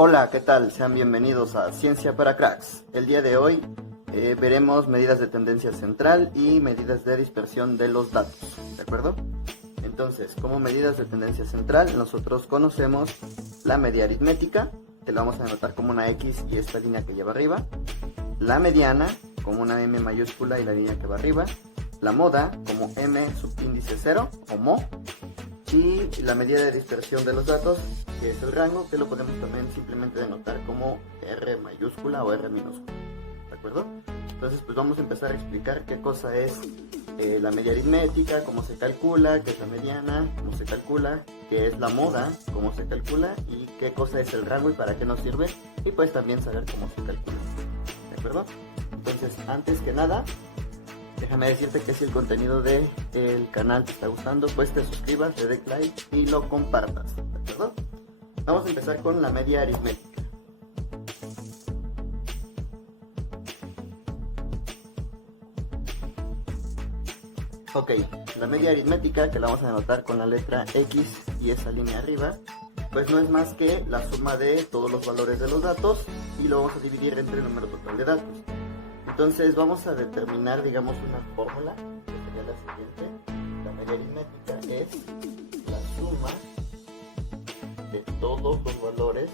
Hola, ¿qué tal? Sean bienvenidos a Ciencia para Cracks. El día de hoy veremos medidas de tendencia central y medidas de dispersión de los datos, ¿de acuerdo? Entonces, como medidas de tendencia central, nosotros conocemos la media aritmética, que la vamos a anotar como una X y esta línea que lleva arriba, la mediana, como una M mayúscula y la línea que va arriba, la moda, como M subíndice 0, o mo, y la medida de dispersión de los datos, que es el rango, que lo podemos también simplemente denotar como R mayúscula o R minúscula, ¿de acuerdo? Entonces pues vamos a empezar a explicar qué cosa es la media aritmética, cómo se calcula, qué es la mediana, cómo se calcula, qué es la moda, cómo se calcula y qué cosa es el rango y para qué nos sirve, y pues también saber cómo se calcula, ¿de acuerdo? Entonces, antes que nada, déjame decirte que si el contenido del canal te está gustando, pues te suscribas, le des like y lo compartas, ¿de acuerdo? Vamos a empezar con la media aritmética. Ok, la media aritmética, que la vamos a anotar con la letra X y esa línea arriba, pues no es más que la suma de todos los valores de los datos y lo vamos a dividir entre el número total de datos. Entonces vamos a determinar, digamos, una fórmula, que sería la siguiente. La media aritmética es la suma de todos los valores,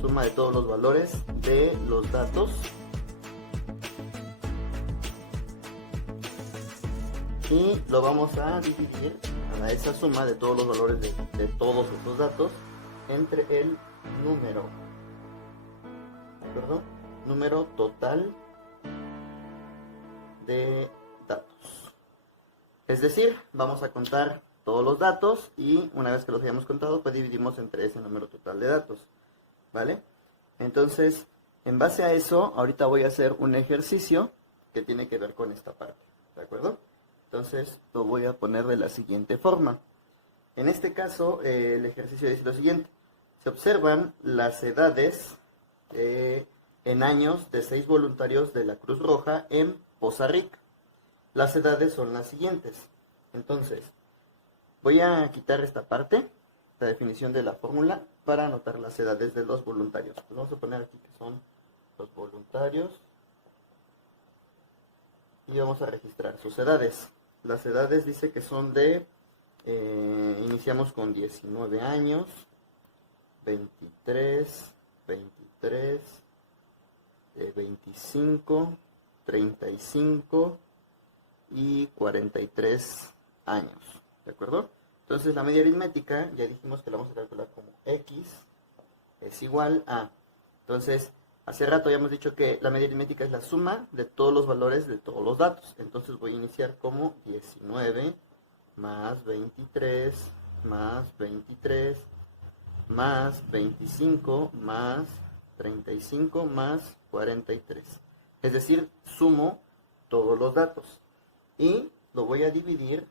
suma de todos los valores de los datos y lo vamos a dividir a esa suma de todos los valores de todos esos datos entre el número, ¿de acuerdo? Número total de datos. Es decir, vamos a contar todos los datos y una vez que los hayamos contado, pues dividimos entre ese número total de datos, ¿vale? Entonces, en base a eso, ahorita voy a hacer un ejercicio que tiene que ver con esta parte, ¿de acuerdo? Entonces, lo voy a poner de la siguiente forma. En este caso, el ejercicio dice lo siguiente. Se observan las edades en años de 6 voluntarios de la Cruz Roja en Poza Rica. Las edades son las siguientes. Entonces, voy a quitar esta parte, la definición de la fórmula, para anotar las edades de los voluntarios. Pues vamos a poner aquí que son los voluntarios y vamos a registrar sus edades. Las edades dice que son de, iniciamos con 19 años, 23, 25, 35 y 43 años, ¿de acuerdo? Entonces la media aritmética, ya dijimos que la vamos a calcular como X es igual a, entonces hace rato ya hemos dicho que la media aritmética es la suma de todos los valores de todos los datos, entonces voy a iniciar como 19 más 23 más 23 más 25 más 35 más 43, es decir, sumo todos los datos y lo voy a dividir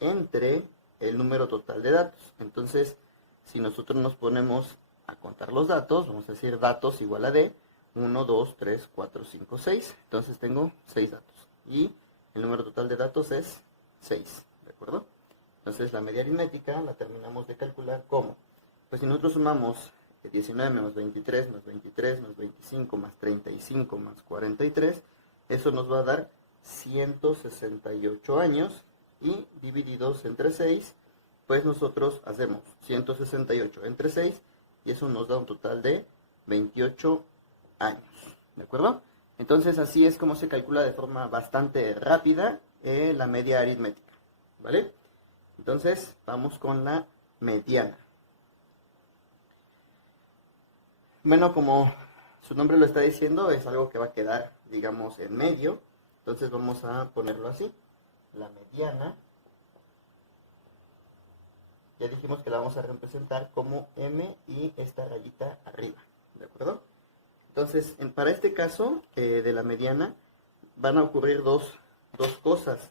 entre el número total de datos. Entonces, si nosotros nos ponemos a contar los datos, vamos a decir datos igual a D, 1, 2, 3, 4, 5, 6, entonces tengo 6 datos y el número total de datos es 6, ¿de acuerdo? Entonces la media aritmética la terminamos de calcular como, pues si nosotros sumamos 19 menos 23 más 23 más 25 más 35 más 43, eso nos va a dar 168 años y divididos entre 6, pues nosotros hacemos 168 entre 6 y eso nos da un total de 28 años, ¿de acuerdo? Entonces así es como se calcula de forma bastante rápida la media aritmética, ¿vale? Entonces vamos con la mediana. Bueno, como su nombre lo está diciendo, es algo que va a quedar, digamos, en medio. Entonces vamos a ponerlo así. La mediana. Ya dijimos que la vamos a representar como M y esta rayita arriba, ¿de acuerdo? Entonces, para este caso de la mediana, van a ocurrir dos cosas.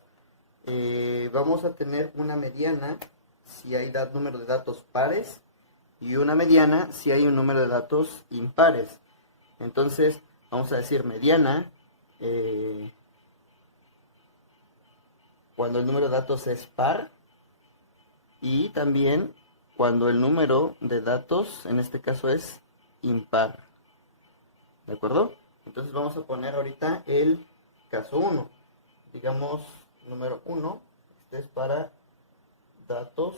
Vamos a tener una mediana si hay número de datos pares y una mediana si hay un número de datos impares. Entonces, vamos a decir mediana cuando el número de datos es par y también cuando el número de datos, en este caso, es impar. ¿De acuerdo? Entonces vamos a poner ahorita el caso 1. Digamos, número 1, este es para datos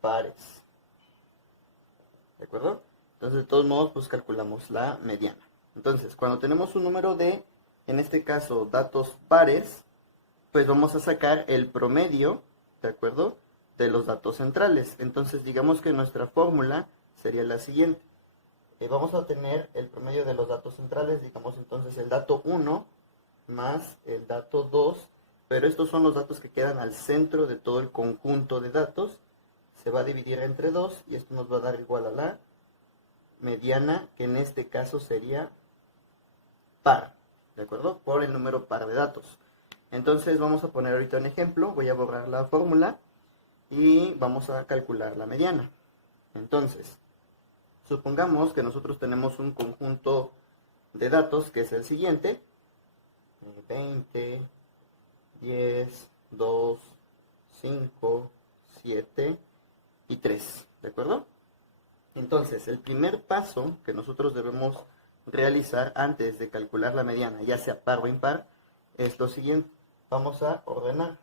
pares. ¿De acuerdo? Entonces, de todos modos, pues calculamos la mediana. Entonces, cuando tenemos un número de, en este caso, datos pares, pues vamos a sacar el promedio, ¿de acuerdo?, de los datos centrales. Entonces, digamos que nuestra fórmula sería la siguiente. Vamos a tener el promedio de los datos centrales, digamos entonces el dato 1 más el dato 2, pero estos son los datos que quedan al centro de todo el conjunto de datos. Se va a dividir entre 2 y esto nos va a dar igual a la mediana, que en este caso sería par, ¿de acuerdo? Por el número par de datos. Entonces vamos a poner ahorita un ejemplo, voy a borrar la fórmula y vamos a calcular la mediana. Entonces, supongamos que nosotros tenemos un conjunto de datos que es el siguiente: 20, 10, 2, 5, 7 y 3, ¿de acuerdo? Entonces, el primer paso que nosotros debemos realizar antes de calcular la mediana, ya sea par o impar, es lo siguiente. Vamos a ordenar.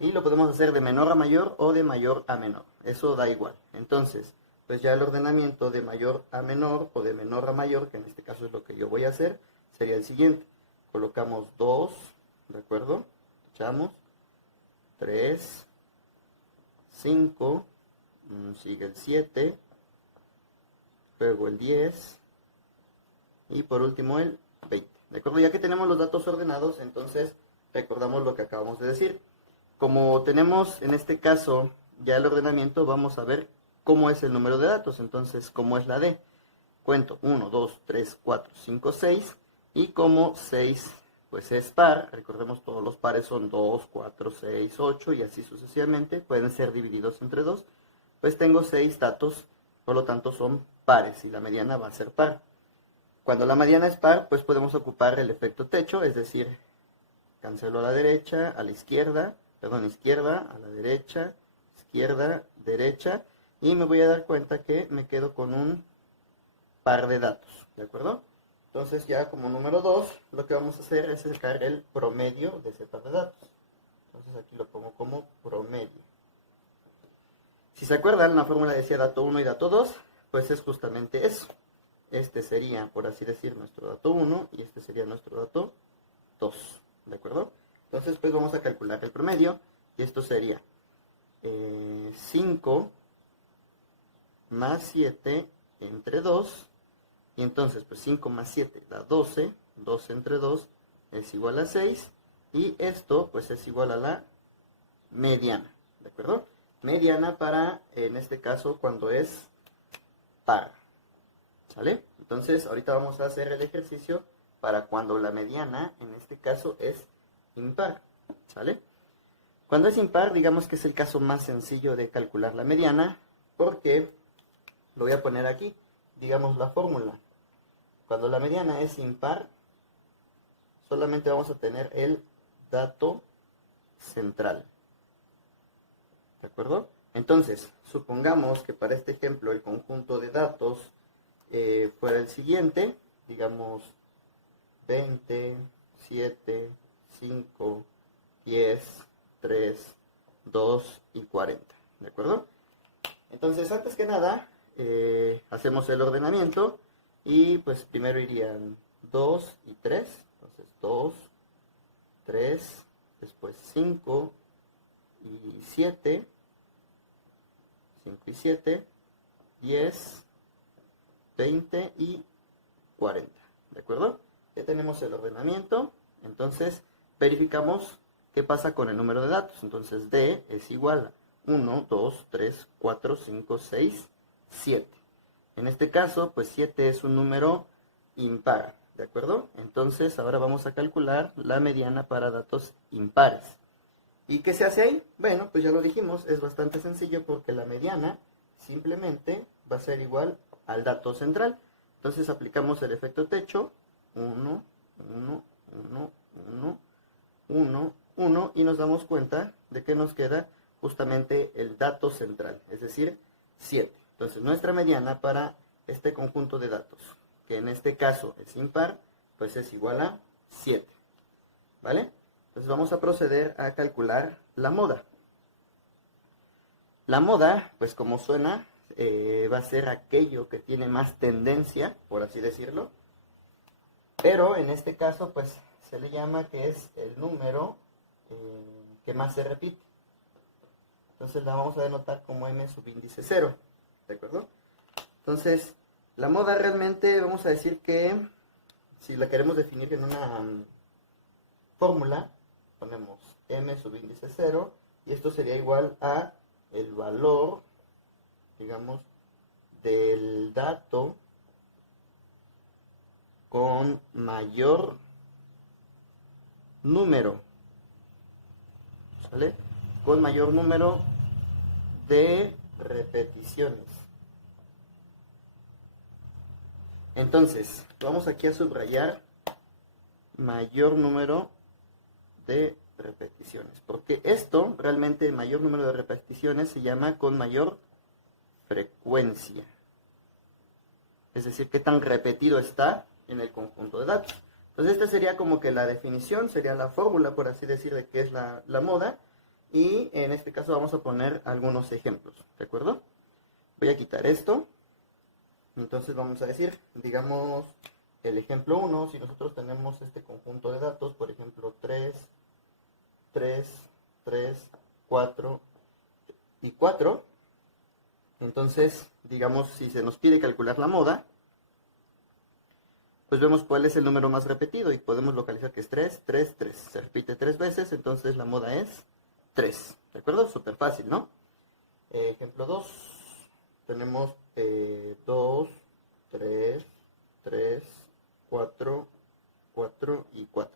Y lo podemos hacer de menor a mayor o de mayor a menor. Eso da igual. Entonces, pues ya el ordenamiento de mayor a menor o de menor a mayor, que en este caso es lo que yo voy a hacer, sería el siguiente. Colocamos 2, ¿de acuerdo? Echamos 3, 5, sigue el 7, luego el 10 y por último el 20. ¿De acuerdo? Ya que tenemos los datos ordenados, entonces recordamos lo que acabamos de decir. Como tenemos en este caso ya el ordenamiento, vamos a ver cómo es el número de datos. Entonces, ¿cómo es la D? Cuento 1, 2, 3, 4, 5, 6. Y como 6 pues es par, recordemos todos los pares son 2, 4, 6, 8 y así sucesivamente. Pueden ser divididos entre 2. Pues tengo 6 datos, por lo tanto son pares y la mediana va a ser par. Cuando la mediana es par, pues podemos ocupar el efecto techo, es decir, cancelo a la derecha, a la izquierda, izquierda, a la derecha, izquierda, derecha, y me voy a dar cuenta que me quedo con un par de datos, ¿de acuerdo? Entonces ya como número 2, lo que vamos a hacer es sacar el promedio de ese par de datos. Entonces aquí lo pongo como promedio. Si se acuerdan, la fórmula decía dato 1 y dato 2, pues es justamente eso. Este sería, por así decir, nuestro dato 1 y este sería nuestro dato 2, ¿de acuerdo? Entonces, pues vamos a calcular el promedio y esto sería 5 más 7 entre 2. Y entonces, pues 5 más 7 da 12. 12 entre 2 es igual a 6. Y esto, pues es igual a la mediana, ¿de acuerdo? Mediana para, en este caso, cuando es par, ¿sale? Entonces, ahorita vamos a hacer el ejercicio para cuando la mediana, en este caso, es impar, ¿sale? Cuando es impar, digamos que es el caso más sencillo de calcular la mediana, porque lo voy a poner aquí, digamos la fórmula. Cuando la mediana es impar, solamente vamos a tener el dato central, ¿de acuerdo? Entonces, supongamos que para este ejemplo el conjunto de datos fuera el siguiente, digamos 20, 7, 5, 10, 3, 2 y 40, ¿de acuerdo? Entonces, antes que nada, hacemos el ordenamiento y pues primero irían 2 y 3, entonces 2, 3, después 5 y 7, 5 y 7, 10, 20 y 40, ¿de acuerdo? Ya tenemos el ordenamiento, entonces verificamos qué pasa con el número de datos. Entonces D es igual a 1, 2, 3, 4, 5, 6, 7. En este caso, pues 7 es un número impar, ¿de acuerdo? Entonces ahora vamos a calcular la mediana para datos impares. ¿Y qué se hace ahí? Bueno, pues ya lo dijimos, es bastante sencillo porque la mediana simplemente va a ser igual al dato central. Entonces aplicamos el efecto techo, 1, 1, 1, 1, 1, 1, y nos damos cuenta ¿de qué nos queda? Justamente el dato central, es decir, 7. Entonces, nuestra mediana para este conjunto de datos, que en este caso es impar, pues es igual a 7. ¿Vale? Entonces vamos a proceder a calcular la moda. La moda, pues como suena, va a ser aquello que tiene más tendencia, por así decirlo. Pero en este caso, pues se le llama que es el número que más se repite. Entonces la vamos a denotar como m subíndice 0. ¿De acuerdo? Entonces, la moda realmente vamos a decir que si la queremos definir en una fórmula, ponemos m subíndice 0 y esto sería igual a el valor, digamos, del dato con mayor número, ¿sale? Con mayor número de repeticiones. Entonces, vamos aquí a subrayar mayor número de repeticiones, porque esto realmente, mayor número de repeticiones, se llama con mayor frecuencia. Es decir, qué tan repetido está en el conjunto de datos. Entonces esta sería como que la definición, sería la fórmula, por así decir, de qué es la moda. Y en este caso vamos a poner algunos ejemplos, ¿de acuerdo? Voy a quitar esto. Entonces vamos a decir, digamos, el ejemplo 1, si nosotros tenemos este conjunto de datos, por ejemplo 3, 3, 3, 4 y 4. Entonces, digamos, si se nos pide calcular la moda, pues vemos cuál es el número más repetido y podemos localizar que es 3, 3, 3. Se repite 3 veces, entonces la moda es 3. ¿De acuerdo? Súper fácil, ¿no? Ejemplo 2. Tenemos 2, 3, 3, 4, 4 y 4.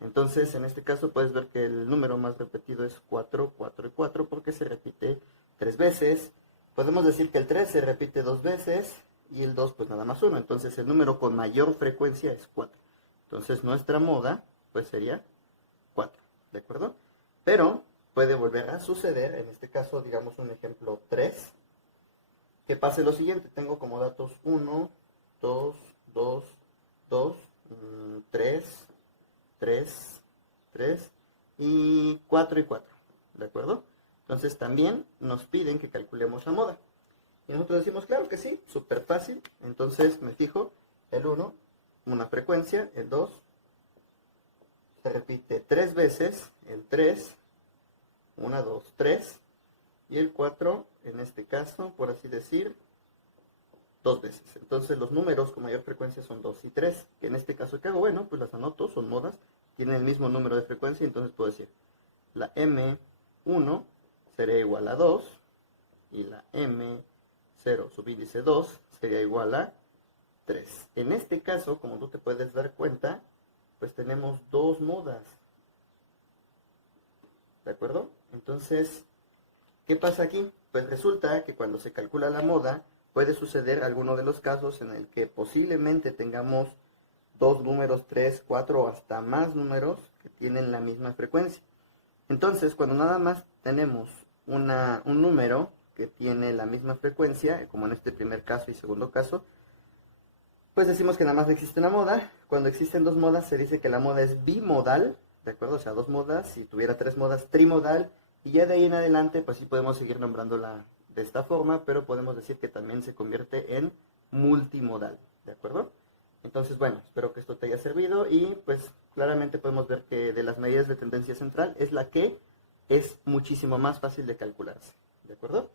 Entonces, en este caso puedes ver que el número más repetido es 4, 4 y 4 porque se repite 3 veces. Podemos decir que el 3 se repite 2 veces y el 2 pues nada más 1. Entonces el número con mayor frecuencia es 4. Entonces nuestra moda pues sería 4. ¿De acuerdo? Pero puede volver a suceder, en este caso digamos un ejemplo 3, que pase lo siguiente. Tengo como datos 1, 2, 2, 2, 3, 3, 3 y 4 y 4. ¿De acuerdo? Entonces también nos piden que calculemos la moda. Y nosotros decimos, claro que sí, súper fácil. Entonces me fijo, el 1, una frecuencia, el 2, se repite 3 veces, el 3, 1, 2, 3, y el 4, en este caso, por así decir, 2 veces. Entonces los números con mayor frecuencia son 2 y 3, que en este caso, ¿qué hago? Bueno, pues las anoto, son modas, tienen el mismo número de frecuencia, entonces puedo decir, la M1 sería igual a 2, y la M0 subíndice 2 sería igual a 3. En este caso, como tú te puedes dar cuenta, pues tenemos dos modas. ¿De acuerdo? Entonces, ¿qué pasa aquí? Pues resulta que cuando se calcula la moda, puede suceder alguno de los casos en el que posiblemente tengamos dos números, 3, 4 o hasta más números que tienen la misma frecuencia. Entonces, cuando nada más tenemos un número que tiene la misma frecuencia, como en este primer caso y segundo caso, pues decimos que nada más existe una moda. Cuando existen dos modas se dice que la moda es bimodal, ¿de acuerdo? O sea, dos modas, si tuviera tres modas, trimodal, y ya de ahí en adelante, pues sí podemos seguir nombrándola de esta forma, pero podemos decir que también se convierte en multimodal, ¿de acuerdo? Entonces, bueno, espero que esto te haya servido y pues claramente podemos ver que de las medidas de tendencia central es la que es muchísimo más fácil de calcularse, ¿de acuerdo?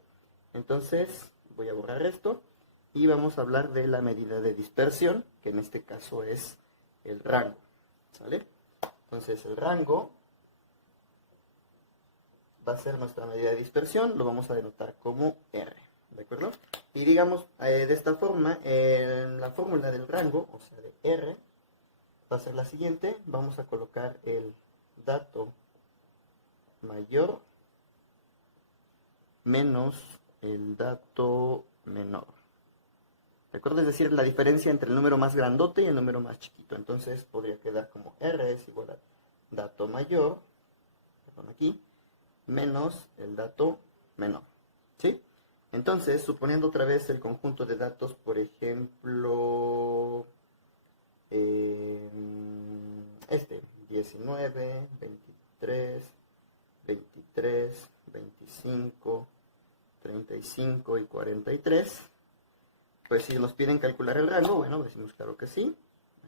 Entonces, voy a borrar esto y vamos a hablar de la medida de dispersión, que en este caso es el rango, ¿sale? Entonces, el rango va a ser nuestra medida de dispersión, lo vamos a denotar como R, ¿de acuerdo? Y digamos, de esta forma, la fórmula del rango, o sea, de R, va a ser la siguiente. Vamos a colocar el dato mayor menos el dato menor. ¿De acuerdo? Es decir, la diferencia entre el número más grandote y el número más chiquito. Entonces podría quedar como R es igual a dato mayor, perdón aquí, menos el dato menor, ¿sí? Entonces, suponiendo otra vez el conjunto de datos, por ejemplo, 19, 23, 23, 25, 35 y 43, pues si nos piden calcular el rango, bueno, decimos claro que sí,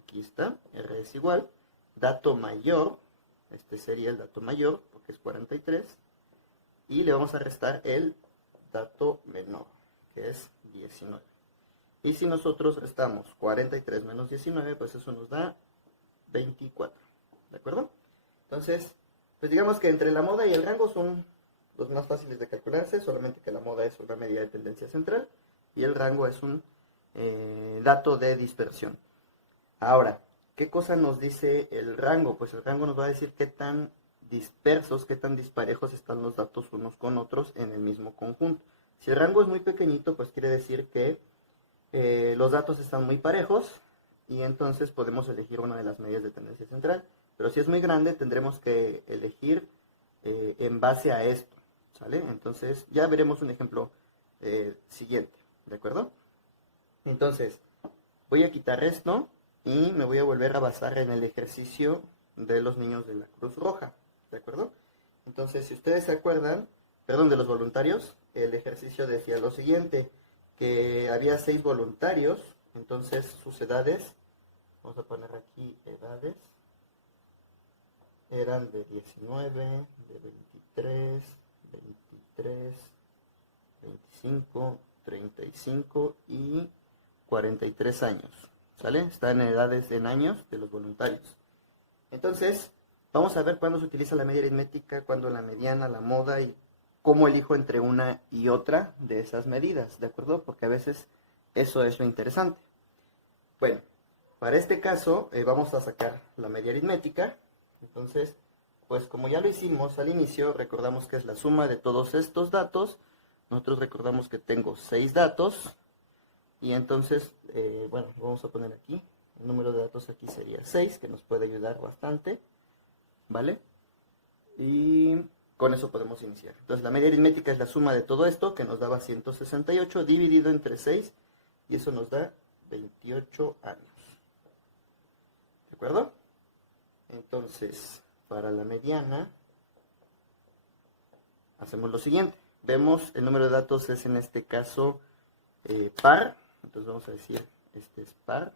aquí está, R es igual, dato mayor, este sería el dato mayor, porque es 43, y le vamos a restar el dato menor, que es 19. Y si nosotros restamos 43 menos 19, pues eso nos da 24, ¿de acuerdo? Entonces, pues digamos que entre la moda y el rango son los más fáciles de calcularse, solamente que la moda es una medida de tendencia central y el rango es un dato de dispersión. Ahora, ¿qué cosa nos dice el rango? Pues el rango nos va a decir qué tan dispersos, qué tan disparejos están los datos unos con otros en el mismo conjunto. Si el rango es muy pequeñito, pues quiere decir que los datos están muy parejos y entonces podemos elegir una de las medidas de tendencia central. Pero si es muy grande, tendremos que elegir en base a esto, ¿sale? Entonces ya veremos un ejemplo siguiente, ¿de acuerdo? Entonces, voy a quitar esto y me voy a volver a basar en el ejercicio de los niños de la Cruz Roja, ¿de acuerdo? Entonces, si ustedes se acuerdan, perdón, de los voluntarios, el ejercicio decía lo siguiente, que había 6 voluntarios, entonces sus edades, vamos a poner aquí edades, eran de 19, de 23, 23, 25, 35 y 43 años, ¿sale? Están en edades en años de los voluntarios. Entonces, vamos a ver cuándo se utiliza la media aritmética, cuándo la mediana, la moda y cómo elijo entre una y otra de esas medidas, ¿de acuerdo? Porque a veces eso es lo interesante. Bueno, para este caso vamos a sacar la media aritmética. Entonces, pues como ya lo hicimos al inicio, recordamos que es la suma de todos estos datos. Nosotros recordamos que tengo 6 datos. Y entonces, bueno, vamos a poner aquí, el número de datos aquí sería 6, que nos puede ayudar bastante, ¿vale? Y con eso podemos iniciar. Entonces, la media aritmética es la suma de todo esto, que nos daba 168, dividido entre 6, y eso nos da 28 años. ¿De acuerdo? Entonces, para la mediana, hacemos lo siguiente. Vemos, el número de datos es en este caso par. Entonces vamos a decir, este es par,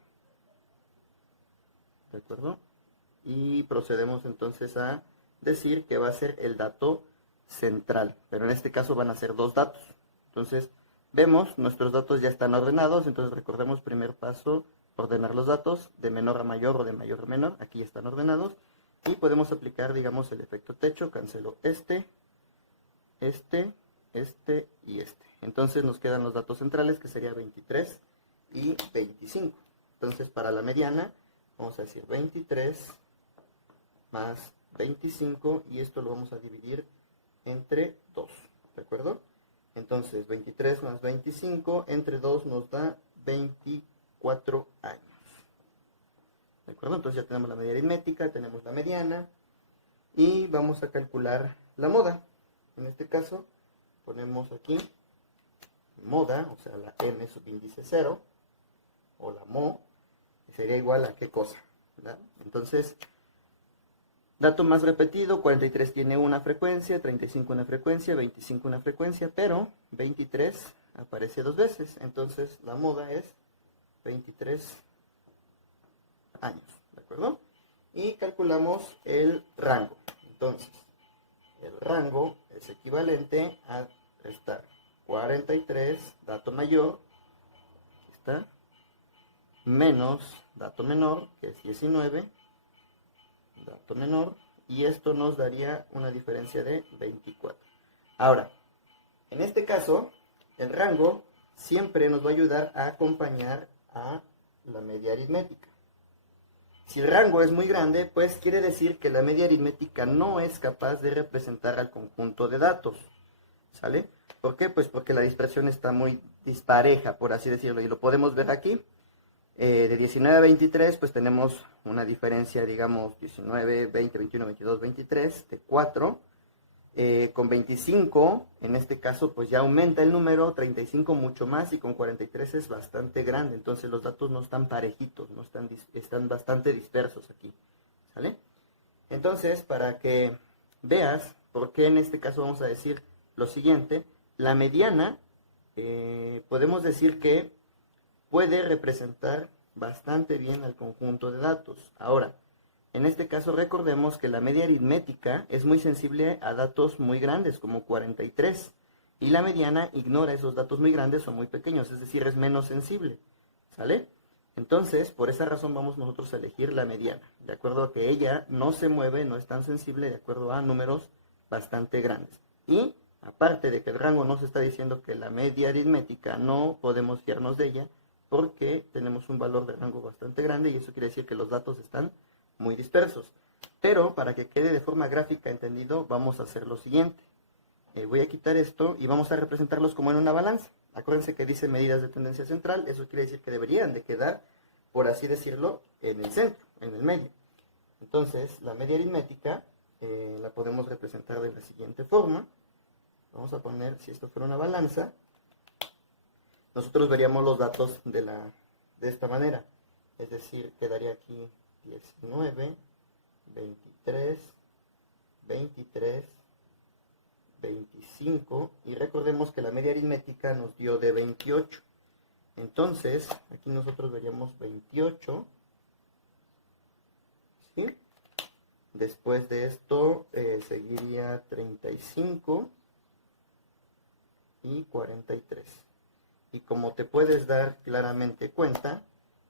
¿de acuerdo? Y procedemos entonces a decir que va a ser el dato central, pero en este caso van a ser 2 datos. Entonces, vemos, nuestros datos ya están ordenados, entonces recordemos, primer paso, ordenar los datos de menor a mayor o de mayor a menor, aquí ya están ordenados, y podemos aplicar, digamos, el efecto techo, cancelo este y este. Entonces nos quedan los datos centrales, que sería 23 y 25. Entonces para la mediana vamos a decir 23 más 25 y esto lo vamos a dividir entre 2, ¿de acuerdo? Entonces 23 más 25 entre 2 nos da 24 años. ¿De acuerdo? Entonces ya tenemos la media aritmética, tenemos la mediana y vamos a calcular la moda. En este caso ponemos aquí moda, o sea, la m subíndice 0, o la mo, sería igual a qué cosa, ¿verdad? Entonces, dato más repetido, 43 tiene una frecuencia, 35 una frecuencia, 25 una frecuencia, pero 23 aparece 2 veces, entonces la moda es 23 años, ¿de acuerdo? Y calculamos el rango. Entonces, el rango es equivalente a restar 43, dato mayor, aquí está, menos dato menor, que es 19, dato menor, y esto nos daría una diferencia de 24. Ahora, en este caso, el rango siempre nos va a ayudar a acompañar a la media aritmética. Si el rango es muy grande, pues quiere decir que la media aritmética no es capaz de representar al conjunto de datos, ¿sale? ¿Por qué? Pues porque la dispersión está muy dispareja, por así decirlo, y lo podemos ver aquí. De 19 a 23, pues tenemos una diferencia, digamos, 19, 20, 21, 22, 23, de 4. Con 25, en este caso, pues ya aumenta el número, 35 mucho más, y con 43 es bastante grande. Entonces los datos no están parejitos, no están bastante dispersos aquí, ¿sale? Entonces, para que veas por qué en este caso vamos a decir lo siguiente, la mediana, podemos decir que puede representar bastante bien al conjunto de datos. Ahora, en este caso recordemos que la media aritmética es muy sensible a datos muy grandes, como 43, y la mediana ignora esos datos muy grandes o muy pequeños, es decir, es menos sensible, ¿sale? Entonces, por esa razón vamos nosotros a elegir la mediana, de acuerdo a que ella no se mueve, no es tan sensible, de acuerdo a números bastante grandes. Y, aparte de que el rango nos está diciendo que la media aritmética no podemos fiarnos de ella, porque tenemos un valor de rango bastante grande, y eso quiere decir que los datos están muy dispersos. Pero para que quede de forma gráfica entendido, vamos a hacer lo siguiente. Voy a quitar esto y vamos a representarlos como en una balanza. Acuérdense que dice medidas de tendencia central, eso quiere decir que deberían de quedar, por así decirlo, en el centro, en el medio. Entonces, la media aritmética la podemos representar de la siguiente forma. Vamos a poner, si esto fuera una balanza, nosotros veríamos los datos de esta manera. Es decir, quedaría aquí 19, 23, 23, 25, y recordemos que la media aritmética nos dio de 28. Entonces, aquí nosotros veríamos 28, ¿sí? Después de esto seguiría 35 y 43. Y como te puedes dar claramente cuenta,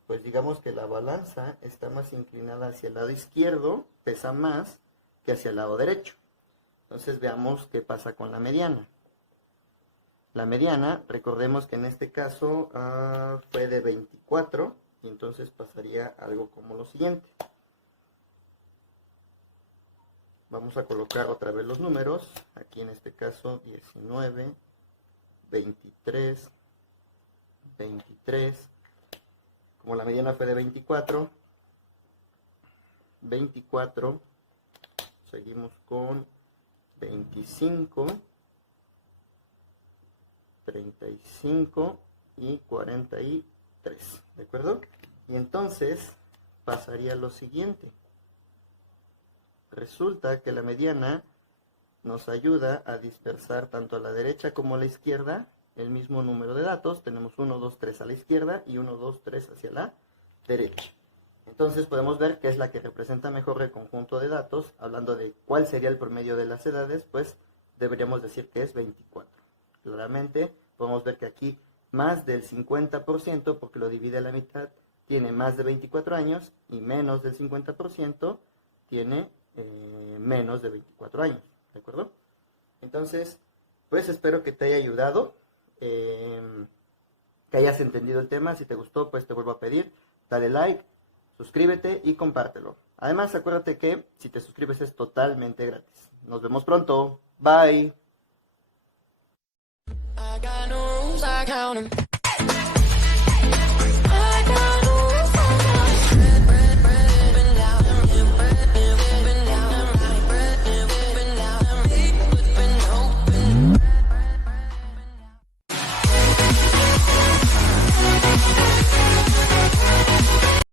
pues digamos que la balanza está más inclinada hacia el lado izquierdo, pesa más que hacia el lado derecho. Entonces veamos qué pasa con la mediana. La mediana, recordemos que en este caso fue de 24, y entonces pasaría algo como lo siguiente. Vamos a colocar otra vez los números, aquí en este caso 19, 23, 23, como la mediana fue de 24, 24, seguimos con 25, 35 y 43, ¿de acuerdo? Y entonces pasaría lo siguiente. Resulta que la mediana nos ayuda a dispersar tanto a la derecha como a la izquierda el mismo número de datos. Tenemos 1, 2, 3 a la izquierda y 1, 2, 3 hacia la derecha. Entonces podemos ver que es la que representa mejor el conjunto de datos. Hablando de cuál sería el promedio de las edades, pues deberíamos decir que es 24. Claramente podemos ver que aquí más del 50%, porque lo divide a la mitad, tiene más de 24 años, y menos del 50% tiene menos de 24 años, ¿de acuerdo? Entonces, pues espero que te haya ayudado, que hayas entendido el tema. Si te gustó, pues te vuelvo a pedir, dale like, suscríbete y compártelo. Además, acuérdate que si te suscribes es totalmente gratis. Nos vemos pronto. Bye. I got no rules, I count 'em.